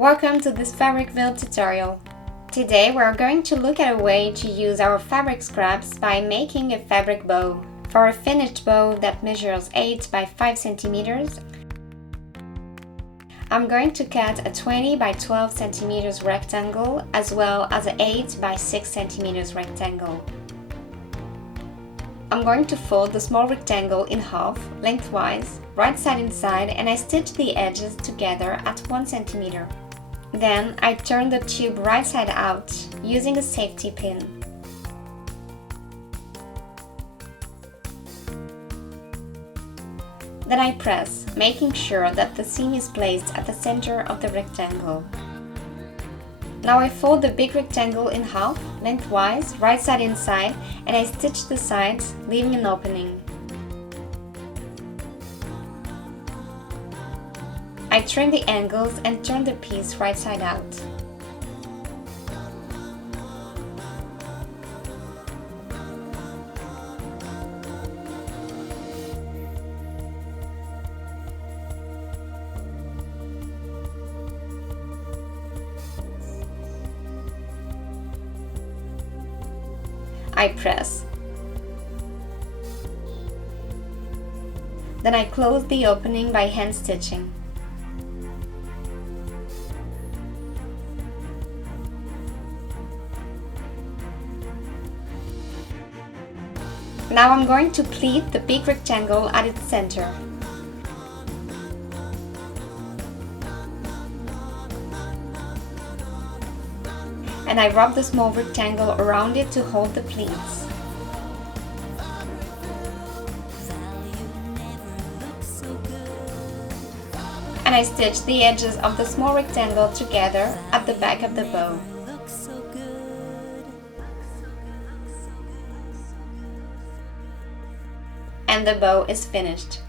Welcome to this Fabricville tutorial. Today we are going to look at a way to use our fabric scraps by making a fabric bow. For a finished bow that measures 8 by 5 centimeters, I'm going to cut a 20 by 12 centimeters rectangle as well as an 8 by 6 centimeters rectangle. I'm going to fold the small rectangle in half, lengthwise, right side inside, and I stitch the edges together at 1 centimeter. Then I turn the tube right side out using a safety pin. Then I press, making sure that the seam is placed at the center of the rectangle. Now I fold the big rectangle in half, lengthwise, right side inside, and I stitch the sides, leaving an opening. I trim the angles and turn the piece right side out. I press. Then I close the opening by hand stitching. Now I'm going to pleat the big rectangle at its center. And I wrap the small rectangle around it to hold the pleats. And I stitch the edges of the small rectangle together at the back of the bow. And the bow is finished.